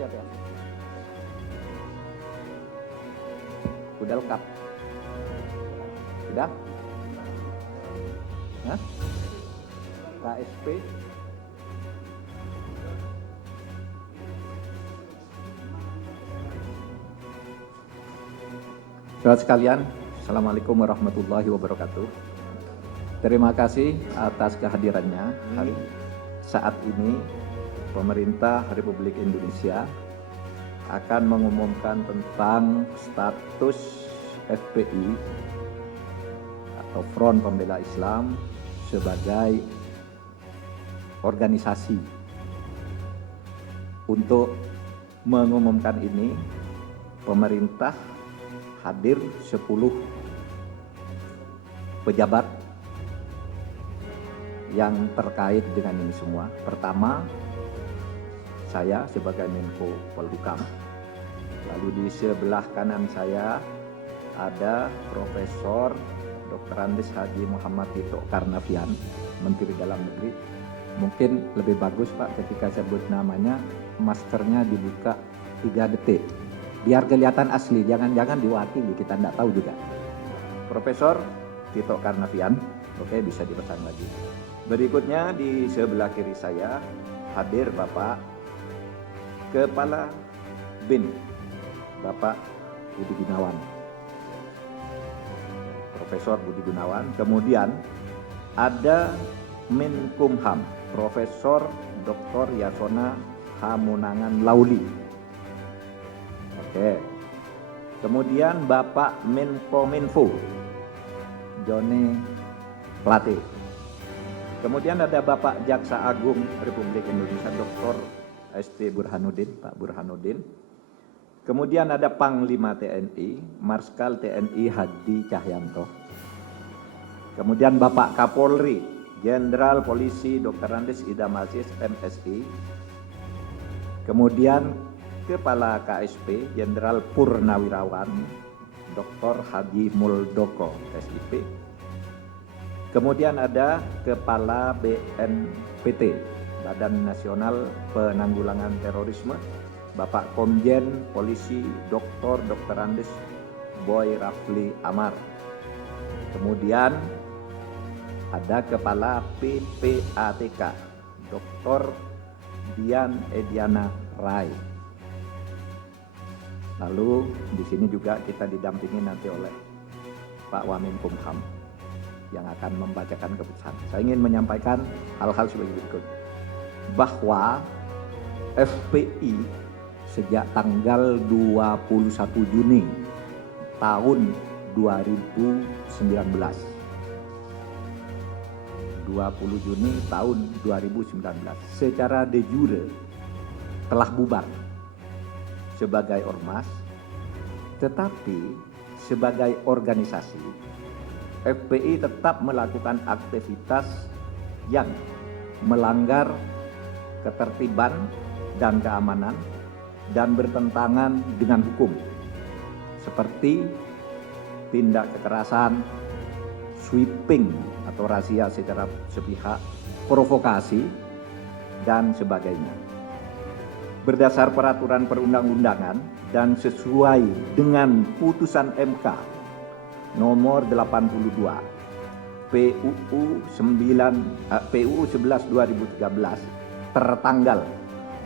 siap ya? Udah lengkap? Sudah? Hah? KSP? Saudara sekalian, Assalamualaikum warahmatullahi wabarakatuh. Terima kasih atas kehadirannya hari saat ini. Pemerintah Republik Indonesia akan mengumumkan tentang status FPI atau Front Pembela Islam sebagai organisasi. Untuk mengumumkan ini, pemerintah hadir 10 pejabat yang terkait dengan ini semua. Pertama, saya sebagai Menko Polhukam. Lalu di sebelah kanan saya ada Profesor Dr. Andes Haji Muhammad Tito Karnavian, Menteri Dalam Negeri. Mungkin lebih bagus Pak ketika sebut namanya, maskernya dibuka 3 detik. Biar kelihatan asli, jangan-jangan diwakili, kita tidak tahu juga. Profesor Tito Karnavian, oke, bisa dipesan lagi. Berikutnya di sebelah kiri saya hadir Bapak Kepala BIN, Bapak Budi Gunawan, Profesor Budi Gunawan. Kemudian ada Menkumham, Profesor Dr. Yasona Hamunangan Lauli. Oke. Kemudian Bapak Menkominfo, Joni Plate. Kemudian ada Bapak Jaksa Agung Republik Indonesia, Dr. ST Burhanuddin, Pak Burhanuddin. Kemudian ada Panglima TNI, Marskal TNI Hadi Cahyanto. Kemudian Bapak Kapolri, Jenderal Polisi Dr. Andes Idham Aziz, MSI. Kemudian Kepala KSP, Jenderal Purnawirawan, Dr. Hadi Muldoko, SIP. Kemudian ada Kepala BNPT, Badan Nasional Penanggulangan Terorisme, Bapak Komjen Polisi Dr. Andes Boy Rafli Amar. Kemudian ada Kepala PPATK, Dr. Dian Ediana Rai. Lalu di sini juga kita didampingi nanti oleh Pak Wamenkumham yang akan membacakan keputusan. Saya ingin menyampaikan hal-hal sebagai berikut. Bahwa FPI sejak tanggal 21 Juni tahun 2019, 20 Juni tahun 2019 secara de jure telah bubar sebagai ormas, tetapi sebagai organisasi FPI tetap melakukan aktivitas yang melanggar ketertiban dan keamanan dan bertentangan dengan hukum, seperti tindak kekerasan, sweeping atau razia secara sepihak, provokasi, dan sebagainya. Berdasar peraturan perundang-undangan dan sesuai dengan putusan MK nomor 82 PUU 11 2013 tertanggal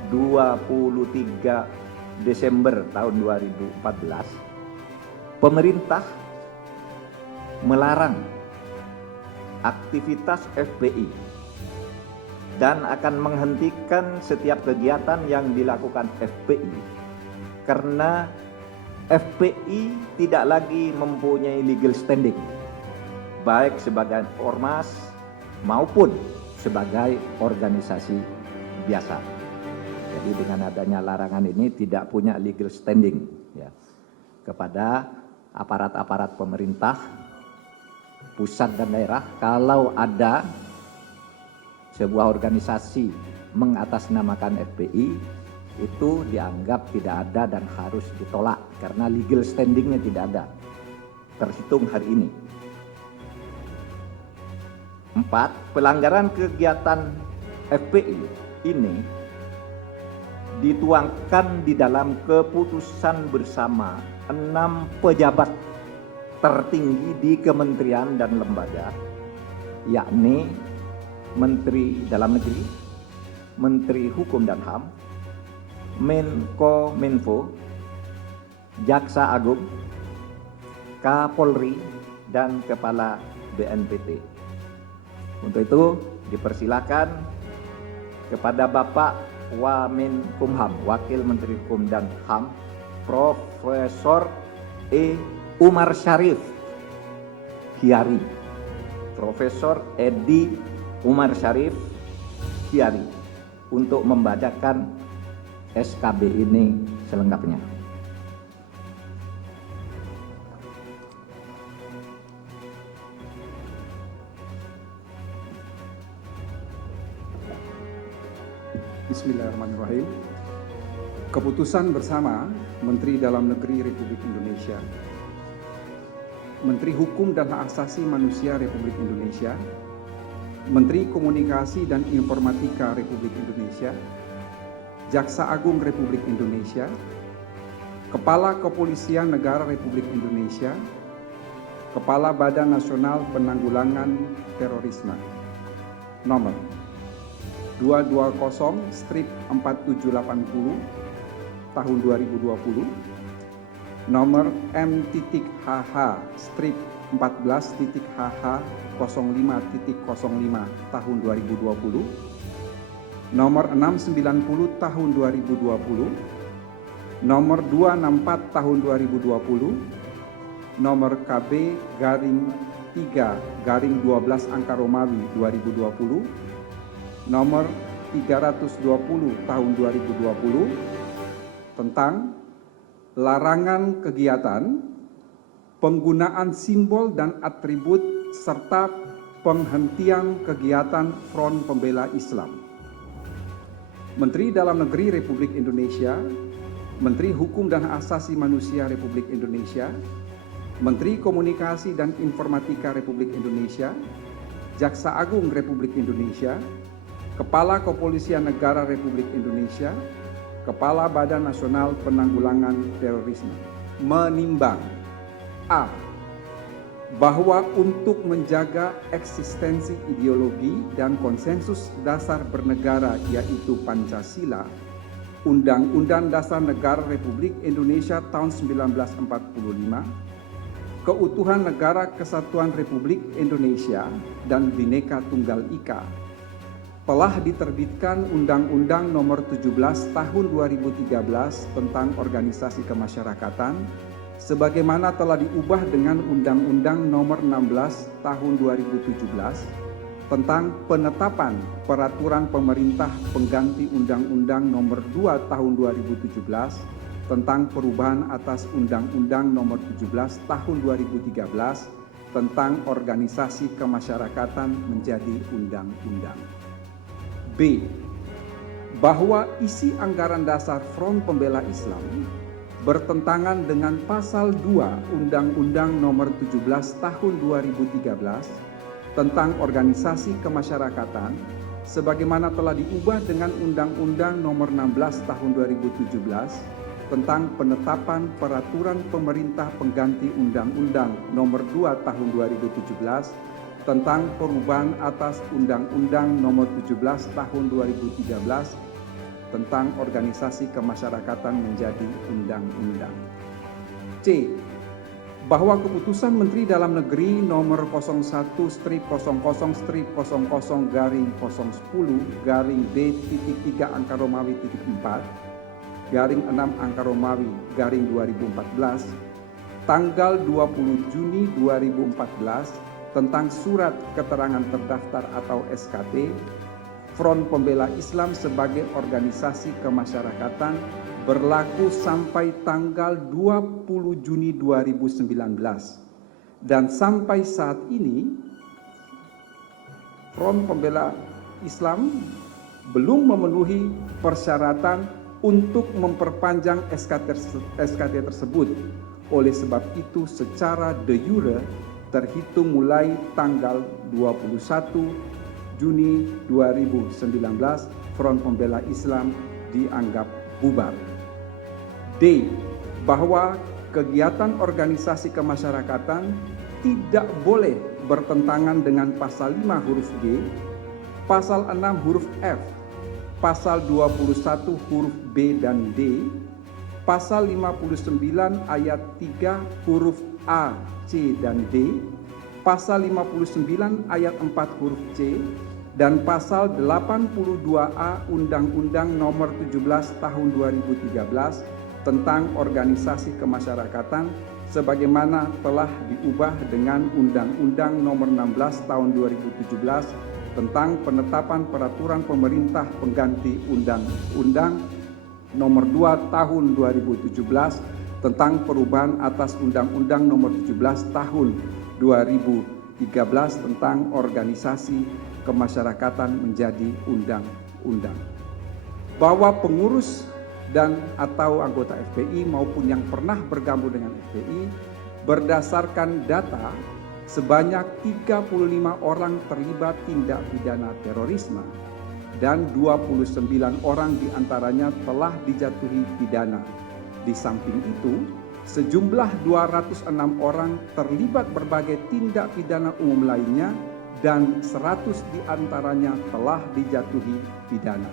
23 Desember tahun 2014, pemerintah melarang aktivitas FPI dan akan menghentikan setiap kegiatan yang dilakukan FPI karena FPI tidak lagi mempunyai legal standing baik sebagai ormas maupun sebagai organisasi biasa. Jadi dengan adanya larangan ini tidak punya legal standing ya, kepada aparat-aparat pemerintah pusat dan daerah. Kalau ada sebuah organisasi mengatasnamakan FPI, itu dianggap tidak ada dan harus ditolak karena legal standingnya tidak ada terhitung hari ini. 4. Pelanggaran kegiatan FPI ini dituangkan di dalam keputusan bersama 6 pejabat tertinggi di kementerian dan lembaga, yakni Menteri Dalam Negeri, Menteri Hukum dan HAM, Menkominfo, Jaksa Agung, Kapolri, dan Kepala BNPT. Untuk itu dipersilakan kepada Bapak Wamenkumham, Wakil Menteri Hukum dan HAM, Profesor Umar Syarif Khiari, Profesor Edi Umar Syarif Khiari, untuk membacakan SKB ini selengkapnya. Bismillahirrahmanirrahim. Keputusan bersama Menteri Dalam Negeri Republik Indonesia, Menteri Hukum dan Hak Asasi Manusia Republik Indonesia, Menteri Komunikasi dan Informatika Republik Indonesia, Jaksa Agung Republik Indonesia, Kepala Kepolisian Negara Republik Indonesia, Kepala Badan Nasional Penanggulangan Terorisme, nomor 220/4780 tahun 2020, nomor M.HH/14.HH 05.05 tahun 2020, nomor 690 tahun 2020, nomor 264 tahun 2020, nomor KB-3/12 angka Romawi 2020, nomor 320 tahun 2020 tentang larangan kegiatan, penggunaan simbol dan atribut serta penghentian kegiatan Front Pembela Islam. Menteri Dalam Negeri Republik Indonesia, Menteri Hukum dan Hak Asasi Manusia Republik Indonesia, Menteri Komunikasi dan Informatika Republik Indonesia, Jaksa Agung Republik Indonesia, Kepala Kepolisian Negara Republik Indonesia, Kepala Badan Nasional Penanggulangan Terorisme, menimbang A. Bahwa untuk menjaga eksistensi ideologi dan konsensus dasar bernegara yaitu Pancasila, Undang-Undang Dasar Negara Republik Indonesia tahun 1945, keutuhan Negara Kesatuan Republik Indonesia dan Bhinneka Tunggal Ika, telah diterbitkan Undang-Undang Nomor 17 Tahun 2013 tentang Organisasi Kemasyarakatan, sebagaimana telah diubah dengan Undang-Undang Nomor 16 Tahun 2017 tentang penetapan peraturan pemerintah pengganti Undang-Undang Nomor 2 Tahun 2017 tentang perubahan atas Undang-Undang Nomor 17 Tahun 2013 tentang Organisasi Kemasyarakatan menjadi undang-undang. B. Bahwa isi anggaran dasar Front Pembela Islam bertentangan dengan pasal 2 Undang-Undang Nomor 17 Tahun 2013 tentang Organisasi Kemasyarakatan sebagaimana telah diubah dengan Undang-Undang Nomor 16 Tahun 2017 tentang penetapan peraturan pemerintah pengganti Undang-Undang Nomor 2 Tahun 2017 tentang perubahan atas Undang-Undang Nomor 17 Tahun 2013 tentang Organisasi Kemasyarakatan menjadi undang-undang. C. Bahwa keputusan Menteri Dalam Negeri Nomor 01/00/010/D-3 angka Romawi .4 /6 angka Romawi /2014 tanggal 20 Juni 2014 tentang Surat Keterangan Terdaftar atau SKT Front Pembela Islam sebagai organisasi kemasyarakatan berlaku sampai tanggal 20 Juni 2019 dan sampai saat ini Front Pembela Islam belum memenuhi persyaratan untuk memperpanjang SKT tersebut. Oleh sebab itu secara de jure terhitung mulai tanggal 21 Juni 2019, Front Pembela Islam dianggap bubar. D. Bahwa kegiatan organisasi kemasyarakatan tidak boleh bertentangan dengan pasal 5 huruf G, pasal 6 huruf F, pasal 21 huruf B dan D, pasal 59 ayat 3 huruf A, C, dan D, pasal 59 ayat 4 huruf C, dan pasal 82A Undang-Undang Nomor 17 Tahun 2013 tentang organisasi kemasyarakatan sebagaimana telah diubah dengan Undang-Undang Nomor 16 Tahun 2017 tentang penetapan peraturan pemerintah pengganti Undang-Undang Nomor 2 Tahun 2017 tentang perubahan atas Undang-Undang Nomor 17 Tahun 2013 tentang organisasi kemasyarakatan menjadi undang-undang. Bahwa pengurus dan atau anggota FPI maupun yang pernah bergabung dengan FPI berdasarkan data sebanyak 35 orang terlibat tindak pidana terorisme dan 29 orang diantaranya telah dijatuhi pidana. Di samping itu, sejumlah 206 orang terlibat berbagai tindak pidana umum lainnya dan 100 diantaranya telah dijatuhi pidana.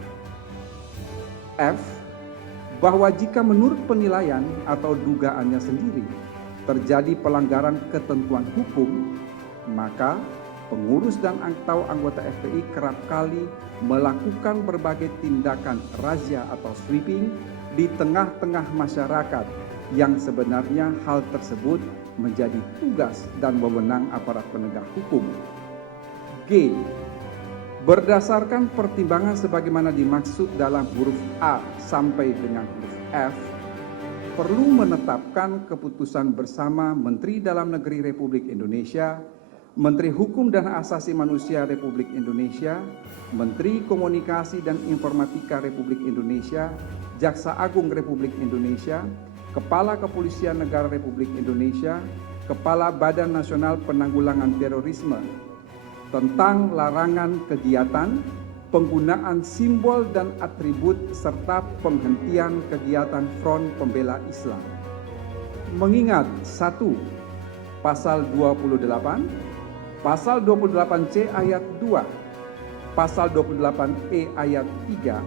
F. Bahwa jika menurut penilaian atau dugaannya sendiri terjadi pelanggaran ketentuan hukum, maka pengurus dan atau anggota FPI kerap kali melakukan berbagai tindakan razia atau sweeping di tengah-tengah masyarakat yang sebenarnya hal tersebut menjadi tugas dan wewenang aparat penegak hukum. G. Berdasarkan pertimbangan sebagaimana dimaksud dalam huruf A sampai dengan huruf F, perlu menetapkan keputusan bersama Menteri Dalam Negeri Republik Indonesia, Menteri Hukum dan Asasi Manusia Republik Indonesia, Menteri Komunikasi dan Informatika Republik Indonesia, Jaksa Agung Republik Indonesia, Kepala Kepolisian Negara Republik Indonesia, Kepala Badan Nasional Penanggulangan Terorisme, tentang larangan kegiatan, penggunaan simbol dan atribut serta penghentian kegiatan Front Pembela Islam. Mengingat 1. Pasal 28, Pasal 28C ayat 2, Pasal 28E ayat 3,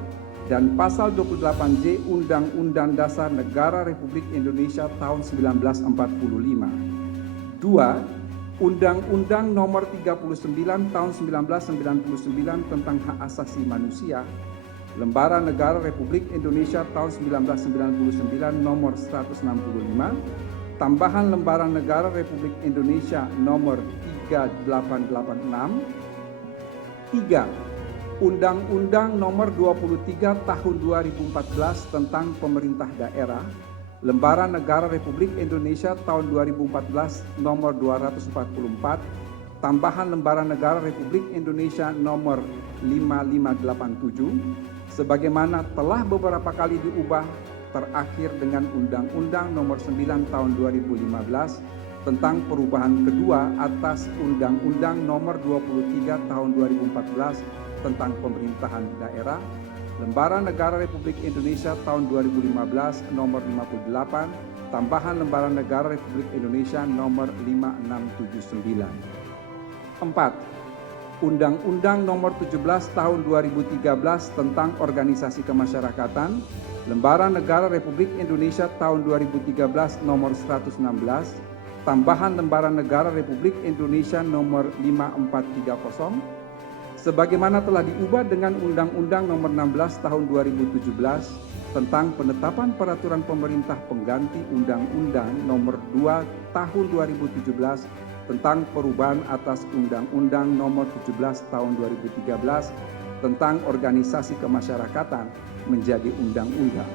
dan Pasal 28J Undang-Undang Dasar Negara Republik Indonesia tahun 1945. 2. Undang-Undang Nomor 39 Tahun 1999 tentang Hak Asasi Manusia, Lembaran Negara Republik Indonesia tahun 1999 Nomor 165, Tambahan Lembaran Negara Republik Indonesia Nomor 3886. 3. Undang-Undang Nomor 23 Tahun 2014 tentang Pemerintah Daerah, Lembaran Negara Republik Indonesia tahun 2014 nomor 244, Tambahan Lembaran Negara Republik Indonesia nomor 5587, sebagaimana telah beberapa kali diubah terakhir dengan Undang-Undang Nomor 9 Tahun 2015 tentang perubahan kedua atas Undang-Undang Nomor 23 Tahun 2014 tentang Pemerintahan Daerah, Lembaran Negara Republik Indonesia tahun 2015 nomor 58, Tambahan Lembaran Negara Republik Indonesia nomor 5679. 4. Undang-Undang Nomor 17 Tahun 2013 tentang Organisasi Kemasyarakatan, Lembaran Negara Republik Indonesia tahun 2013 nomor 116, Tambahan Lembaran Negara Republik Indonesia nomor 5430, sebagaimana telah diubah dengan Undang-Undang Nomor 16 Tahun 2017 tentang penetapan peraturan pemerintah pengganti Undang-Undang Nomor 2 Tahun 2017 tentang perubahan atas Undang-Undang Nomor 17 Tahun 2013 tentang organisasi kemasyarakatan menjadi undang-undang.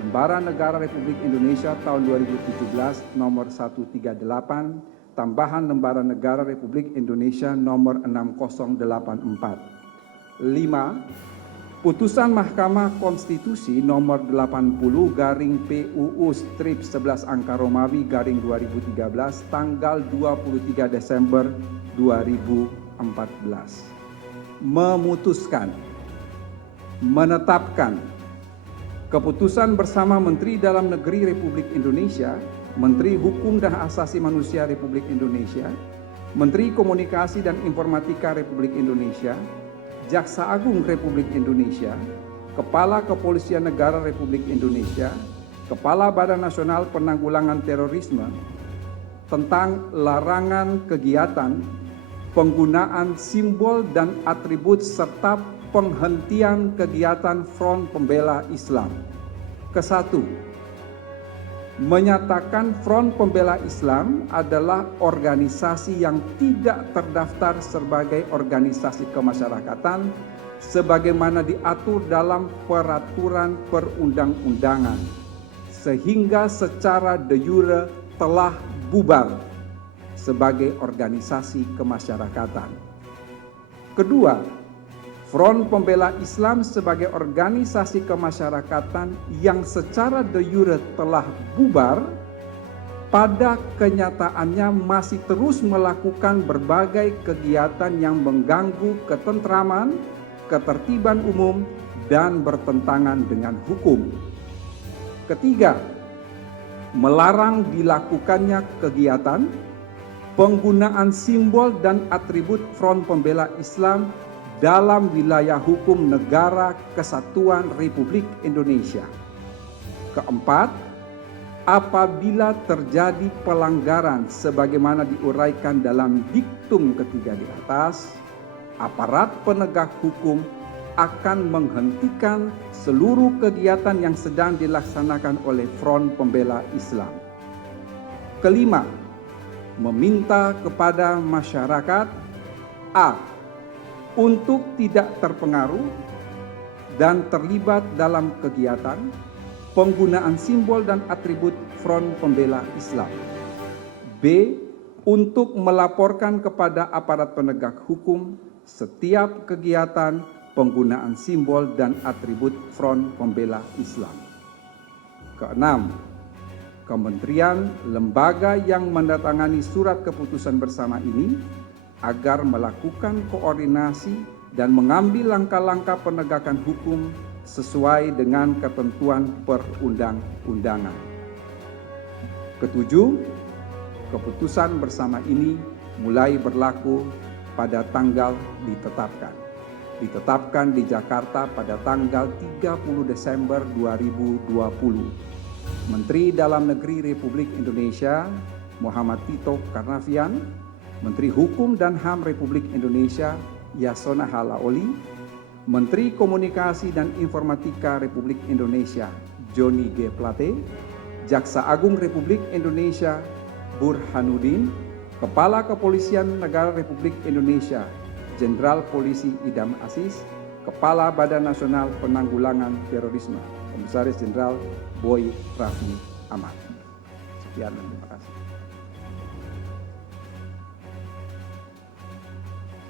Lembaran Negara Republik Indonesia tahun 2017 Nomor 138, Tambahan Lembaran Negara Republik Indonesia nomor 6084. 5. Putusan Mahkamah Konstitusi nomor 80/PUU/11 tanggal 23 Desember 2014 memutuskan, menetapkan Keputusan bersama Menteri Dalam Negeri Republik Indonesia, Menteri Hukum dan Asasi Manusia Republik Indonesia, Menteri Komunikasi dan Informatika Republik Indonesia, Jaksa Agung Republik Indonesia, Kepala Kepolisian Negara Republik Indonesia, Kepala Badan Nasional Penanggulangan Terorisme tentang larangan kegiatan, penggunaan simbol dan atribut serta penghentian kegiatan Front Pembela Islam. Kesatu, menyatakan Front Pembela Islam adalah organisasi yang tidak terdaftar sebagai organisasi kemasyarakatan sebagaimana diatur dalam peraturan perundang-undangan, sehingga secara de jure telah bubar sebagai organisasi kemasyarakatan. Kedua, Front Pembela Islam sebagai organisasi kemasyarakatan yang secara de jure telah bubar, pada kenyataannya masih terus melakukan berbagai kegiatan yang mengganggu ketentraman, ketertiban umum, dan bertentangan dengan hukum. Ketiga, melarang dilakukannya kegiatan, penggunaan simbol dan atribut Front Pembela Islam dalam wilayah hukum Negara Kesatuan Republik Indonesia. Keempat, apabila terjadi pelanggaran sebagaimana diuraikan dalam diktum ketiga di atas, aparat penegak hukum akan menghentikan seluruh kegiatan yang sedang dilaksanakan oleh Front Pembela Islam. Kelima, meminta kepada masyarakat A. untuk tidak terpengaruh dan terlibat dalam kegiatan penggunaan simbol dan atribut Front Pembela Islam. B. Untuk melaporkan kepada aparat penegak hukum setiap kegiatan penggunaan simbol dan atribut Front Pembela Islam. Keenam, kementerian, lembaga yang mendatangani surat keputusan bersama ini agar melakukan koordinasi dan mengambil langkah-langkah penegakan hukum sesuai dengan ketentuan perundang-undangan. Ketujuh, keputusan bersama ini mulai berlaku pada tanggal ditetapkan di Jakarta pada tanggal 30 Desember 2020. Menteri Dalam Negeri Republik Indonesia Muhammad Tito Karnavian, Menteri Hukum dan HAM Republik Indonesia Yasona Halaoli, Menteri Komunikasi dan Informatika Republik Indonesia Johnny G. Plate, Jaksa Agung Republik Indonesia Burhanuddin, Kepala Kepolisian Negara Republik Indonesia Jenderal Polisi Idam Aziz, Kepala Badan Nasional Penanggulangan Terorisme Komisaris Jenderal Boy Raffi Ahmad. Sekian, terima kasih.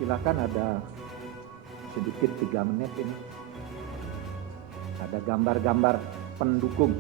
Silakan, ada sedikit 3 menit ini. Ada gambar-gambar pendukung.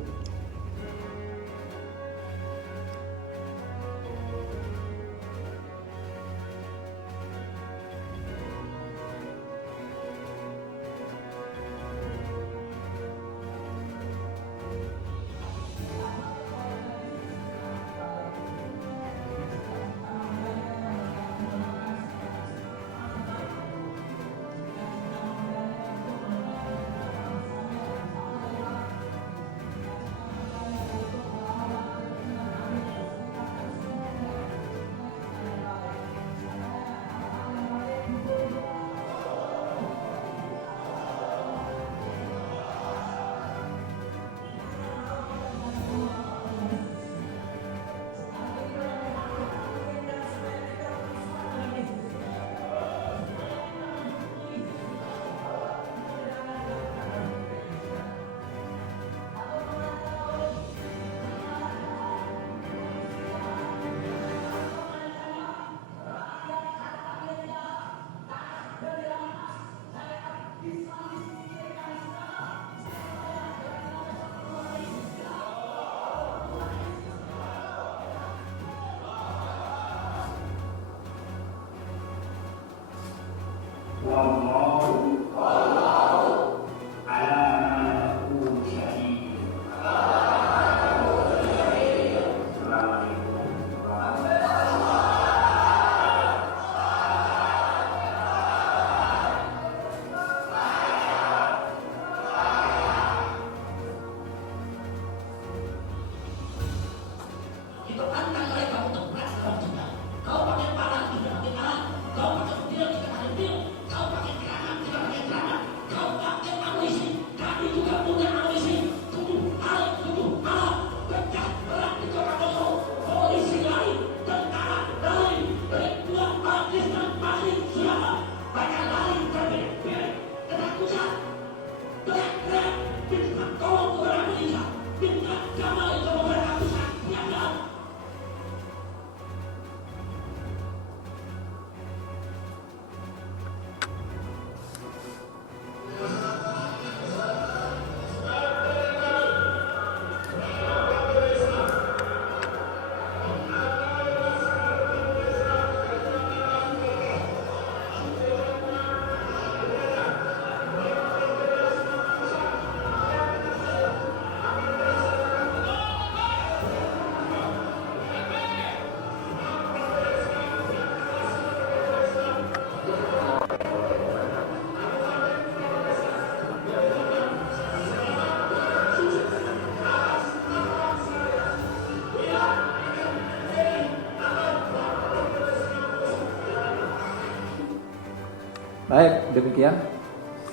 Baik, demikian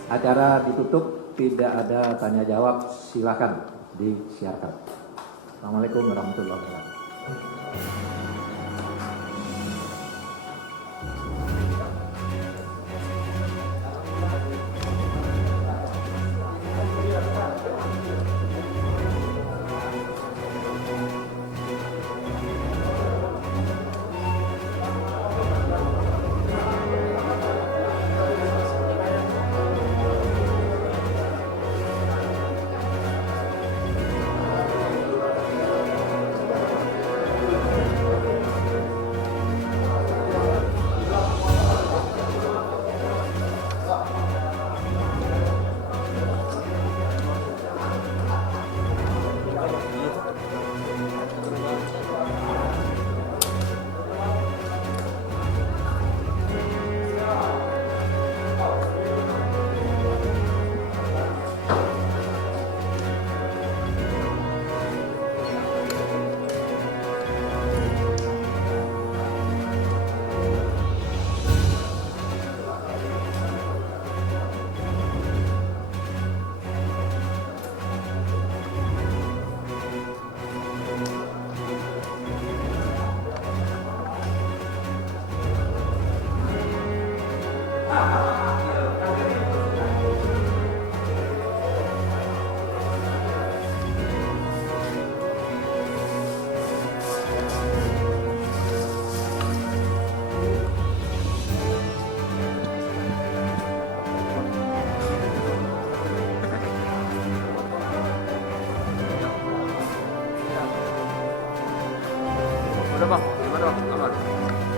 acara ditutup, tidak ada tanya jawab, silakan disiarkan. Assalamualaikum warahmatullahi wabarakatuh. Udah bang, gimana bang? Aman?